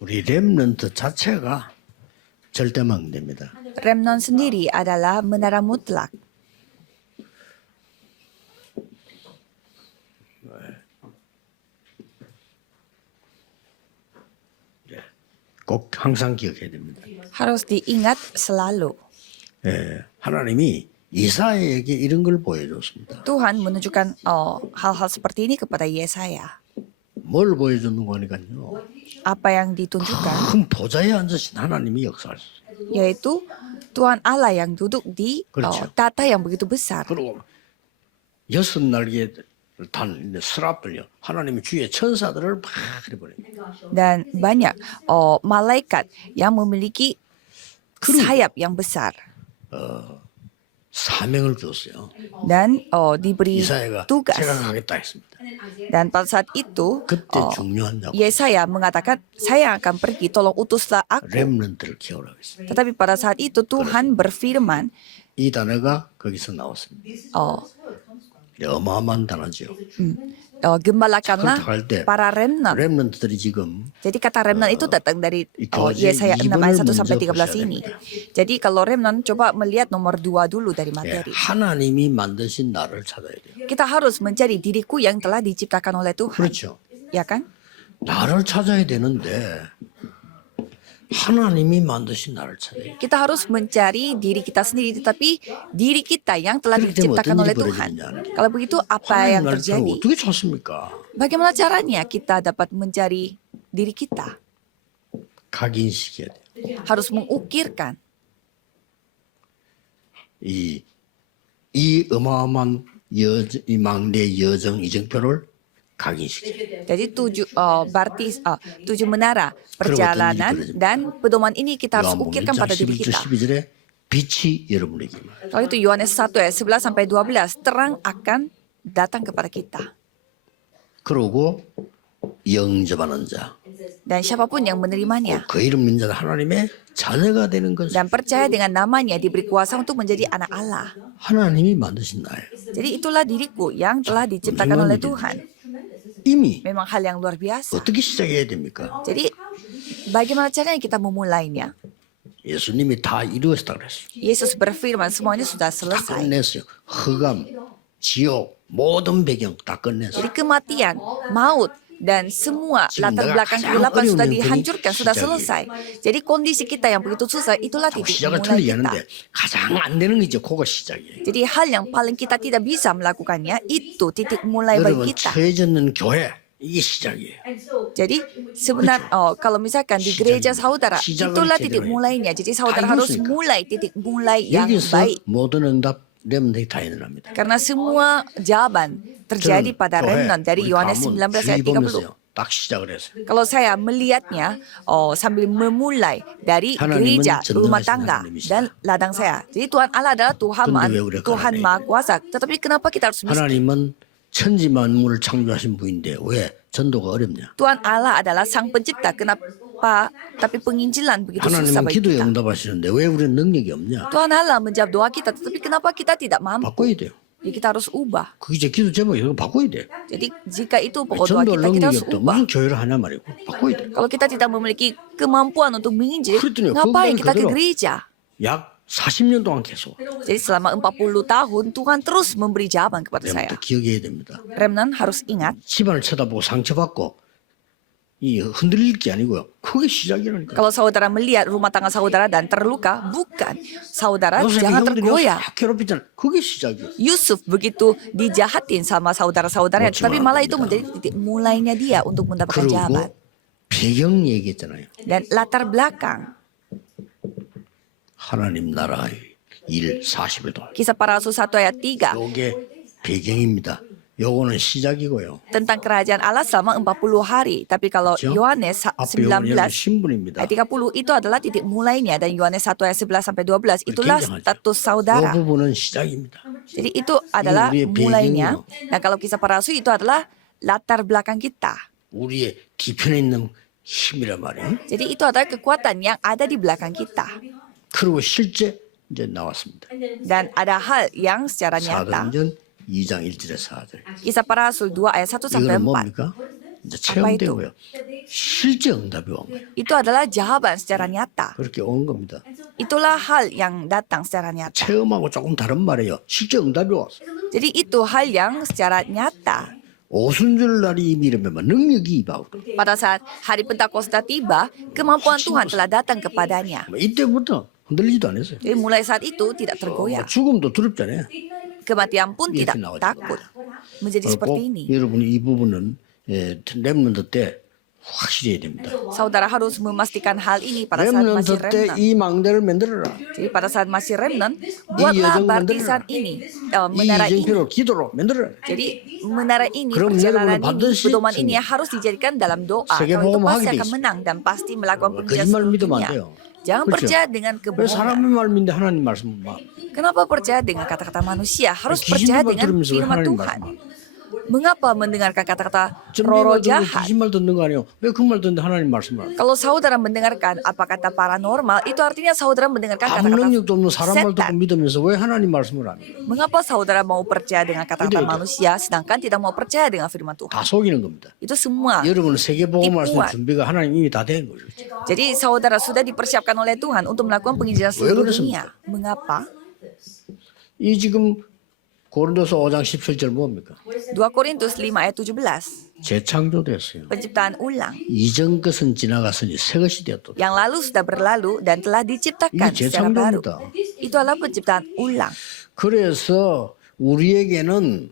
우리 렘넌트 자체가 절대망대입니다. Remnon sendiri adalah menara mutlak. 꼭 항상 기억해야 됩니다. Harus diingat selalu. 하나님이 이사야에게 이런 걸 보여줬습니다. Tuhan menunjukkan hal-hal seperti ini kepada Yesaya. 뭘 보여줬는가 하니까요. Apa yang ditunjukkan 큰 보좌에 앉으신 하나님이 역사하셨어요. yaitu Tuhan Allah yang duduk di 그렇죠. tata yang begitu besar. 그리고 6날개를 단 스랍들요. 하나님이 주의 천사들을 막 해버립니다. Dan banyak malaikat yang memiliki sayap yang besar. 사명을 줬어요. Dan diberi 이사야가 tugas. 제가 가겠다 했습니다. Dan pada saat itu 그때 중요한 작업. Yesaya mengatakan, saya akan pergi, tolong utuslah aku. 렘넌트를 키우라고 했습니다. Tetapi pada saat itu Tuhan berfirman, 이 단어가 거기서 나왔습니다. 어마어마한 단어죠. gembalakanlah 선택할 때 para remnant. 렘넌트들이 지금 Jadi kata remnant itu datang dari 교제 Yesaya 6 ayat 1 sampai 13 먼저 ini. 보셔야 Jadi kalau remnant coba melihat nomor 2 dulu dari materi. 하나님이 만드신 나를 찾아야 돼요. Kita harus mencari diriku yang telah diciptakan oleh Tuhan. 그렇죠. Ya kan? 나를 찾아야 되는데 하나님이 만드신 나를 찾아야 돼요. Kita harus mencari diri kita sendiri, tetapi diri kita yang telah 그렇기 때문에 diciptakan 어떤 oleh 일이 Tuhan. 벌어지느냐. Kalau begitu apa 하나님 yang 나를 terjadi? 어떻게 찾습니까? Bagaimana caranya kita dapat mencari diri kita? 각인시켜야 돼요. Harus mengukirkan. 이 어마어마한 이 망대 여정 이정표를 각인시켜야 돼요. Jadi tujuh menara perjalanan dan pedoman ini kita harus 요한복음 ukirkan 1장 pada diri 11절 kita. 12절에 빛이 여러분에게 임하라. Kalau itu Yohanes 1 ayat 11 sampai 12, terang akan datang kepada kita. 그러고 영접하는 자, Dan siapapun yang menerimanya 그 이름 믿는 자는 하나님의 자녀가 되는 것은 dan percaya dengan namanya diberi kuasa untuk menjadi anak Allah. 하나님이 만드신 나예요. Jadi itulah diriku yang telah diciptakan oleh Tuhan. 이미 Memang hal yang luar biasa. 어떻게 시작해야 됩니까? Jadi bagaimana caranya kita memulainya? 예수님이 다 이루었다 그랬어요. Yesus berfirman semuanya sudah 다 selesai. 끝냈어요. 흑암, 지옥, 모든 배경 다 끝냈어요. Jadi kematian, maut, dan semua latar belakang kegelapan sudah dihancurkan, sudah selesai. Jadi kondisi kita yang begitu susah, itulah 자꾸 titik 시작을 mulai 틀리게 kita. 하는데 가장 안 되는 게 이제 그거 시작이에요. Jadi hal yang paling kita tidak bisa melakukannya, itu titik mulai 여러분 bagi kita. 처해졌는 교회 이게 시작이에요. Jadi sebenarnya kalau misalkan di gereja saudara, itulah titik mulainya. Jadi saudara harus mulai titik mulai yang 여기서 baik. 모든 응답 렘넌트가 다 일어납니다. Karena semua jawaban terjadi pada remnant dari Yohanes 19 ayat 30. 딱 시작을 했어요. Kalau saya melihatnya sambil memulai dari 하나님은 gereja, rumah 전능하신 tangga, 하나님이시다. dan ladang saya. Jadi Tuhan Allah adalah Tuhan 근데 왜 우리가 Tuhan 가난해? Maha Kuasa. Tetapi kenapa kita harus miskin? 하나님은 천지 만물을 창조하신 분인데 왜 전도가 어렵냐? Tuhan Allah adalah Sang Pencipta. Kenapa? Tapi penginjilan begitu susah 하나님은 bagi 기도에 kita. 응답하시는데 왜 우리는 능력이 없냐? Tuhan Allah menjawab doa kita, tetapi kenapa kita tidak mampu? 바꿔야 돼요. Jadi kita harus ubah. 그게 이제 기도 제목이 이거 바꿔야 돼. Jadi jika itu pokok doa 전도 kita 능력이 harus 없다. ubah. 무슨 교회를 하냐 말이고 바꿔야 돼. Kalau kita tidak memiliki kemampuan untuk menginjil, 그랬더니 ngapain 그거는 kita ke 그대로. gereja? 약 40년 동안 계속 Jadi selama 40 tahun Tuhan terus memberi jawaban kepada saya. 내부터 기억해야 됩니다. Remnant harus ingat, 집안을 쳐다보고 상처받고 이 흔들릴 게 아니고요. 그게 시작이라니까. kalau saudara melihat rumah tangga saudara dan terluka, bukan. Saudara 요셉이 jangan 형들이 tergoyah. 막 괴롭히잖아. 그게 시작이야. Yusuf begitu dijahatin sama saudara-saudaranya, Macam tapi malah itu apa? menjadi titik mulainya dia untuk mendapatkan jawaban. 그리고 배경 얘기했잖아요. Dan latar belakang, 하나님 나라의 일 40일 동안. Kisah Para Rasul 1 ayat 3, 요게 배경입니다. 요거는 시작이고요. tentang kerajaan Allah selama 40 hari. Tapi kalau 그렇죠? Yohanes 앞에 오는 19 신분입니다. ayat 30 itu adalah titik mulainya, dan Yohanes 1 ayat 11 sampai 12 itulah 굉장하죠. status 요 saudara. 부분은 시작입니다. Jadi itu adalah 우리의 mulainya. 배경이요. Nah kalau kisah para rasul itu adalah latar belakang kita. 우리의 뒤편에 있는 힘이란 말이에요. Jadi itu adalah kekuatan yang ada di belakang kita. 그리고 실제 이제 나왔습니다. Dan ada hal yang secara nyata. 사도행전 2장 1절에 4절. Kisah para rasul 2 ayat 1 sampai 이거는 4. 뭡니까? 이제 Apa itu? 체험되고요. 실제 응답이 온 거예요. Itu adalah jawaban secara nyata. 그렇게 온 겁니다. Itulah hal yang datang secara nyata. 체험하고 조금 다른 말이에요. 실제 응답이 왔어. Jadi itu hal yang secara nyata. 오순절 날이 임이려면 능력이 임하고 Pada saat hari Pentakosta tiba, kemampuan Tuhan telah datang kepadanya. 이때부터 흔들리지도 않았어요. Jadi mulai saat itu tidak tergoyah. 죽음도 두렵잖아요. Kematian pun Iya, tidak nawajar. takut. Menjadi 꼭 seperti ini. 여러분이 이 부분은 렘넌트 때 확실히 해야 됩니다. Saudara harus memastikan hal ini pada saat masih 렘넌트 때 remnant. 이 망대를 만들어라. Jadi pada saat masih remnant, buatlah 여정 baptisan 만들어라. ini, 이 menara ini. 이정표로 기도로 만들어라. Jadi menara ini, 그럼 perjalanan 여러분은 ini, 반드시 pedoman ini 승리. harus dijadikan dalam doa. Kalau itu 세계복음을 pasti 하게 돼 akan 있어요. menang dan pasti melakukan penjelasan 거짓말 seluruh 믿으면 안 dunia. 돼요. Jangan 그렇죠? percaya dengan 왜 kebohongan. 사람의 말 믿는데 하나님 말씀 막 Kenapa percaya dengan kata-kata manusia? Harus 귀신 percaya 말 dengan 들으면서 왜 firman 하나님 Tuhan. 말씀 Mengapa mendengarkan kata-kata 전쟁 roro 말 듣는 jahat? 귀신 말 듣는 거 아니에요? 왜 그 말 듣는데 하나님 말씀을 안 해요? Kalau saudara mendengarkan apa kata paranormal, itu artinya saudara mendengarkan 아무 kata-kata 능력도 없는 사람 말 듣고 setan. 믿으면서 왜 하나님 말씀을 안 해요? Mengapa saudara mau percaya dengan Itu. kata-kata manusia, sedangkan tidak mau percaya dengan firman Tuhan? 다 속이는 겁니다. Itu semua. 여러분은 세계복음을 할 수 있는 tipuan. 준비가 하나님 이미 다 된 거죠. Jadi saudara sudah dipersiapkan oleh Tuhan untuk melakukan penginjilan seluruh dunia. Mengapa? 이 지금 고린도서 5장 17절 뭡니까? 2 Korintus 5 ayat 17. 재창조됐어요. Penciptaan ulang. 이전 것은 지나갔으니 새 것이 되었다. Yang lalu sudah berlalu dan telah diciptakan Ini secara baru. 재창조입니다. Itu adalah penciptaan ulang. 그래서 우리에게는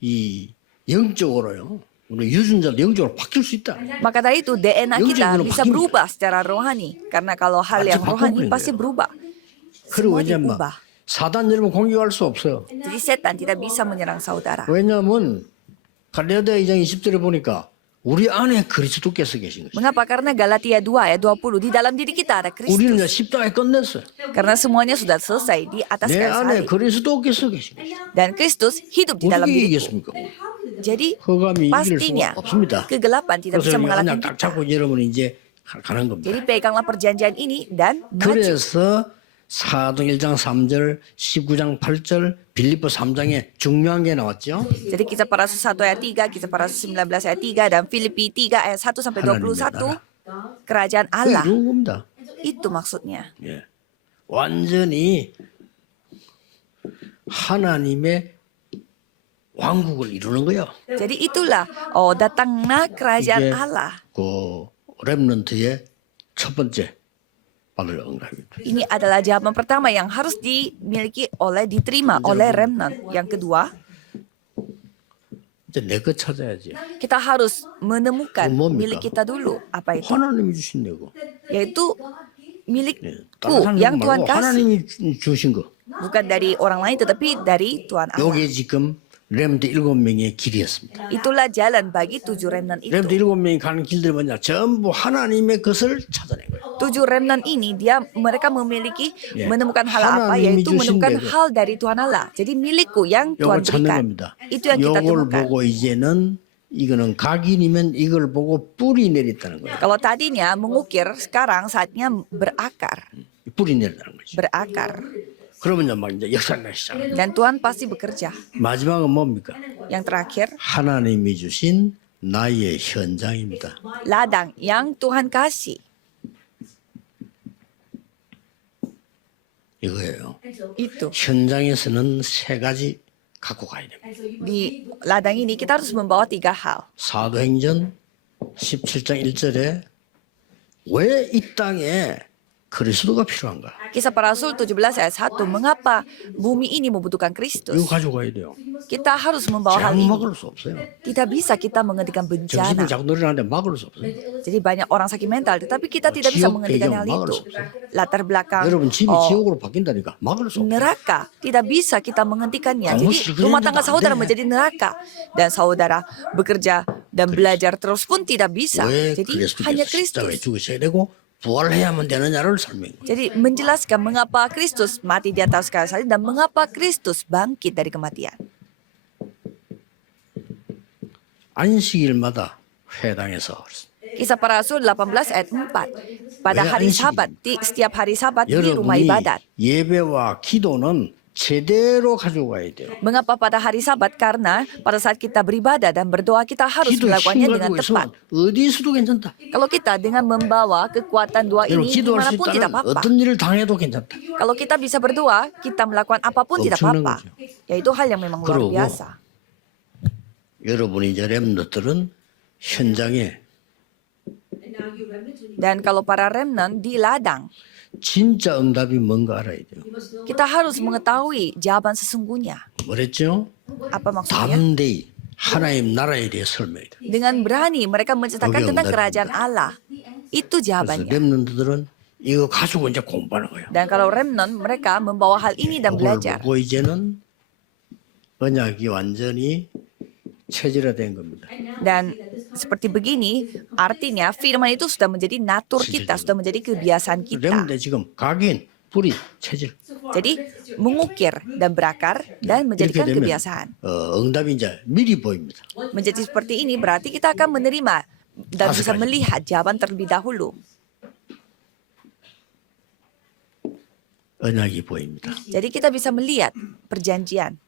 이 영적으로요. 우리 유전자도 영적으로 바뀔 수 있다. Maka dari itu DNA kita 영적으로 bisa 바뀝니다. berubah secara rohani. Karena kalau hal yang 완전 rohani 바꿔버린 pasti 거예요. berubah. 그리고 Semua 이제 막 diubah. 사단 여러분 공격할 수 없어요. Jadi setan tidak bisa menyerang saudara. 왜냐하면 갈라디아 2장 20절에 보니까 우리 안에 그리스도께서 계신 거죠. Mengapa? Karena Galatia 2 ayat 20, di dalam diri kita ada 우리는 이제 Kristus. 십자가에 끝냈어요. Karena semuanya sudah selesai di atas 내 kayu 안에 salib. 그리스도께서 계신 거죠. Dan Kristus hidup di dalam 어떻게 diriku. 이기겠습니까? Jadi 흑암이 이길 pastinya 수가 없습니다. kegelapan tidak 그래서 bisa 언약 mengalahkan 딱 kita. 잡고 여러분이 이제 가는 겁니다. Jadi peganglah perjanjian ini dan maju. 그래서 사도 1장 3절, 19장 8절, 빌립보 3장에 중요한 게 나왔죠. Jadi kisah para rasul 1 ayat 3, kisah para rasul 19 ayat 3, dan Filipi 3 ayat 1 sampai 21. Kerajaan 그게 Allah. 이런 겁니다. Itu maksudnya. 예. 완전히 하나님의 왕국을 이루는 거예요. Jadi itulah datangnya kerajaan 이게 Allah. 그 렘넌트의 첫 번째 받을 응답입니다. Ini adalah jawaban pertama yang harus diterima oleh remnant. Yang kedua, 이제 내 거 찾아야지. kita harus menemukan 뭡니까? milik kita dulu. Apa itu? 하나님이 주신 내고. Yaitu 다른 milikku 사람 yang 말고 Tuhan kasih. 하나님이 주신 거. Bukan dari orang lain tetapi dari Tuhan Allah. 요게 지금 렘드 7명의 길이었습니다. Itulah jalan bagi 7 remnant itu. 렘드 7명이 가는 길들이 뭐냐? 전부 하나님의 것을 찾아낸 거예요. 7 remnant ini mereka memiliki Ya. menemukan hal apa, 하나님이 yaitu 주신 menemukan 대로. hal dari Tuhan Allah. Jadi milikku yang 요걸 Tuhan 찾는 berikan. 겁니다. Itu yang kita 요걸 temukan. 보고 이제는 이거는 각인이면 이걸 보고 뿌리 내렸다는 거예요. Kalau tadinya mengukir, sekarang saatnya berakar. 뿌리 내렸다는 거죠. Berakar. 그러면 막 이제 역사가 시작. Dan Tuhan pasti bekerja. 마지막은 뭡니까? Yang terakhir, 하나님이 주신 나의 현장입니다. ladang yang Tuhan kasih. 이거예요. Itu. 현장에서는 세 가지 갖고 가야 됩니다. Di ladang ini kita harus membawa 3 hal. 사도행전 17장 1절에 왜 이 땅에 그리스도가 필요한가? Kisah para Rasul 17 ayat 1, mengapa bumi ini membutuhkan 이거 Kristus? 가져가야 돼요. Kita harus membawa hal 재앙 ini. 막을 수 없어요. Tidak bisa kita menghentikan 정신이 bencana. 자꾸 늘어나는데 막을 수 없어요. Jadi banyak orang sakit mental, tetapi kita tidak bisa 지옥 menghentikan 배경 hal 막을 itu. 수 없어요. Latar belakang 여러분 집이 oh, 지옥으로 바뀐다니까 막을 수 없어요. neraka tidak bisa kita menghentikannya. Kamu Jadi segera rumah tangga tidak saudara ada. menjadi neraka dan saudara bekerja dan belajar terus pun tidak bisa. 왜 Jadi hanya 그리스도께서 십자가에 Kristus. 죽으셔야 되고 부활해야만 되느냐를 설명해요. Jadi menjelaskan mengapa Kristus mati di atas kayu salib dan mengapa Kristus bangkit dari kematian. 안식일마다 회당에서 Kisah para Rasul 18 ayat 4. Pada 왜 hari 안식일? Sabat, setiap hari Sabat di rumah 여러분이 ibadat. 예배와 기도는 제대로 가지고 가야 돼요. Mengapa pada hari Sabat? Karena pada saat kita beribadah dan berdoa kita harus 기도 힘 melakukannya dengan 가지고 tepat. 있으면 어디서도 괜찮다. Kalau kita dengan membawa kekuatan doa 여러분 ini 기도할 수 dimanapun tidak 있다면 apa-apa. 어떤 일을 당해도 괜찮다. Kalau kita bisa berdoa, kita melakukan apapun tidak 엄청난 apa-apa. 거죠. Yaitu hal yang memang luar 그러고 biasa. 여러분이 이제 렘너들은 현장에 Dan kalau para remnant di ladang, 진짜 응답이 뭔가 알아야 돼요. kita harus mengetahui jawaban sesungguhnya. 뭐랬죠? Apa maksudnya? 담대히 하나님 나라에 대해 설명해야 돼요. Dengan berani mereka menceritakan Oke, tentang benar. kerajaan Allah. Itu 그래서 jawabannya. 렘너들은 이거 가지고 이제 공부하는 거예요. Dan kalau remnant, mereka membawa hal ini dan 그걸 belajar. 보고 이제는 언약이 완전히 체질화된 겁니다. Dan seperti begini, artinya firman itu sudah menjadi natur kita, sudah menjadi kebiasaan kita. 렘너들 지금 각인, 뿌리, 체질 Jadi mengukir dan berakar dan 이렇게 menjadikan 되면 kebiasaan. 응답이 이제 미리 보입니다. Menjadi seperti ini berarti kita akan menerima dan bisa melihat jawaban terlebih dahulu. 언약이 보입니다. Jadi kita bisa melihat perjanjian.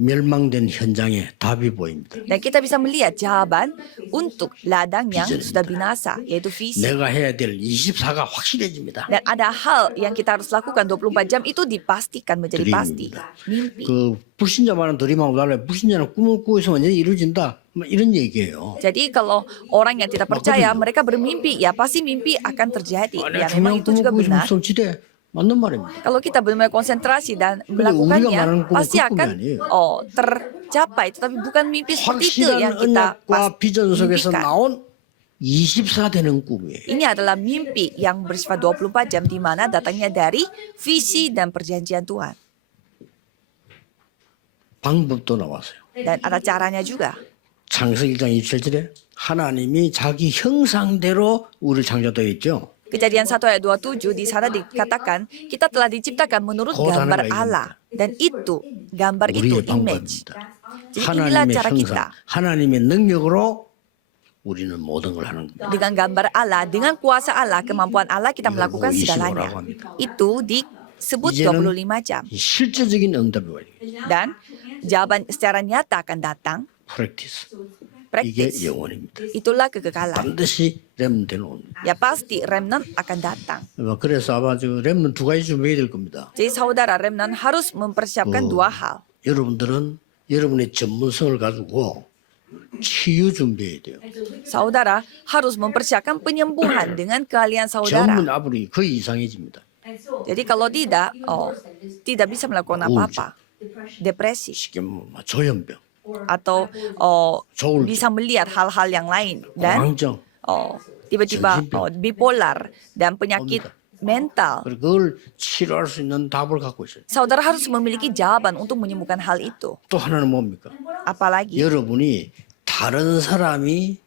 멸망된 현장에 답이 보입니다. Dan kita bisa melihat jawaban untuk ladang yang Vision. sudah binasa, yaitu visi. 내가 해야 될 24가 확실해집니다. Dan ada hal yang kita harus lakukan 24 jam itu dipastikan menjadi pasti. 드림입니다. Mimpi. 그 불신자만은 드림하고 달라요. 불신자는 꿈을 꾸고 있으면 완전히 이루어진다. 뭐 이런 얘기예요. Jadi kalau orang yang tidak percaya, mereka bermimpi, ya pasti mimpi akan terjadi. Ya memang 분명 itu juga 꿈을 꾸고 있으면 benar. 성취돼. 맞는 말입니다. Kalau kita benar-benar konsentrasi dan 우리가 말하는 melakukannya, 꿈은 pasti 그 꿈이 akan 아니에요. tercapai. Tetapi bukan mimpi seperti itu yang 확실한 kita 언약과 비전 속에서 mimpikan. 나온 24 되는 꿈이에요. Ini adalah mimpi yang bersifat 24 jam di mana datangnya dari visi dan perjanjian Tuhan. 방법도 나왔어요. Dan ada caranya juga. 창세기 1장 27절에 하나님이 자기 형상대로 우리를 창조되어 있죠. Kejadian 1 ayat 27 di sana dikatakan kita telah diciptakan menurut gambar Allah. Dan itu, gambar itu, 우리의 image. 방법입니다. Jadi inilah 하나님의 cara kita. 형상, 하나님의 능력으로 우리는 모든 걸 하는 겁니다. Dengan gambar Allah, dengan kuasa Allah, kemampuan Allah kita melakukan segalanya. Itu disebut 25 jam. 이 실제적인 응답이 와요. Dan jawaban secara nyata akan datang, 프랙티스. 이게 praktis. 영원입니다. Itulah kekekalan. 반드시 렘넌트는 옵니다. Ya pasti remnant akan datang. 그래서 아마 저 렘넌트 두 가지 준비해야 될 겁니다. Jadi saudara remnant harus mempersiapkan dua hal. 여러분들은 여러분의 전문성을 가지고 치유 준비해야 돼요. Saudara harus mempersiapkan penyembuhan dengan keahlian 전문 saudara. 아부리 거의 이상해집니다. Jadi kalau tidak, tidak bisa melakukan apa-apa. Depresi 쉽게 말하면 조현병, atau bisa melihat hal-hal yang lain dan 공황증, tiba-tiba bipolar dan penyakit mental. 그리고 그걸 치료할 수 있는 답을 갖고 있어요. Saudara harus memiliki jawaban untuk menyembuhkan hal itu. 또 하나는 뭡니까? Apalagi 여러분이 다른 사람이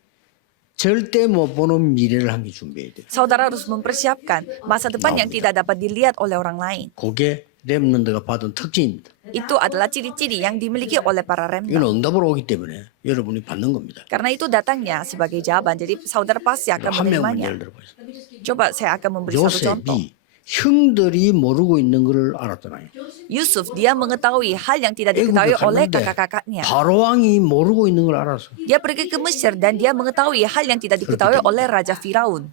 절대 못 보는 미래를 함께 준비해야 돼요. saudara harus mempersiapkan masa depan yang tidak dapat dilihat oleh orang lain. 그게 렘넌트가 받은 특징입니다. Itu adalah ciri-ciri yang dimiliki oleh para 이건 remnant. 응답으로 오기 때문에 여러분이 받는 겁니다. Karena itu datangnya sebagai jawaban. Jadi saudara pasti akan 한 명 menerimanya. 예를 들어보세요. Coba saya akan memberi satu contoh. 요셉이 형들이 모르고 있는 걸 알았잖아요. Yusuf, dia mengetahui hal yang tidak diketahui 애굽에 oleh 갔는데 kakak-kakaknya. 바로왕이 모르고 있는 걸 알았어. Dia pergi ke Mesir dan dia mengetahui hal yang tidak diketahui oleh Raja Firaun.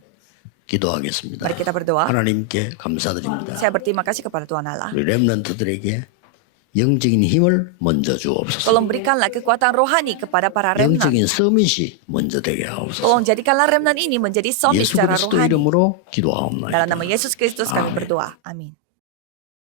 기도하겠습니다. Mari kita berdoa. 하나님께 감사드립니다. Saya berterima kasih kepada Tuhan Allah. 우리 렘넌트들에게 영적인 힘을 먼저 주옵소서. Tolong berikanlah kekuatan rohani kepada para remnant. 영적인 서밋이 먼저 되게 하옵소서. Tolong jadikanlah remnant ini menjadi summit 예수 secara 그리스도 rohani. 이름으로 기도하옵나이다. Dalam nama Yesus Kristus kami berdoa. Amin.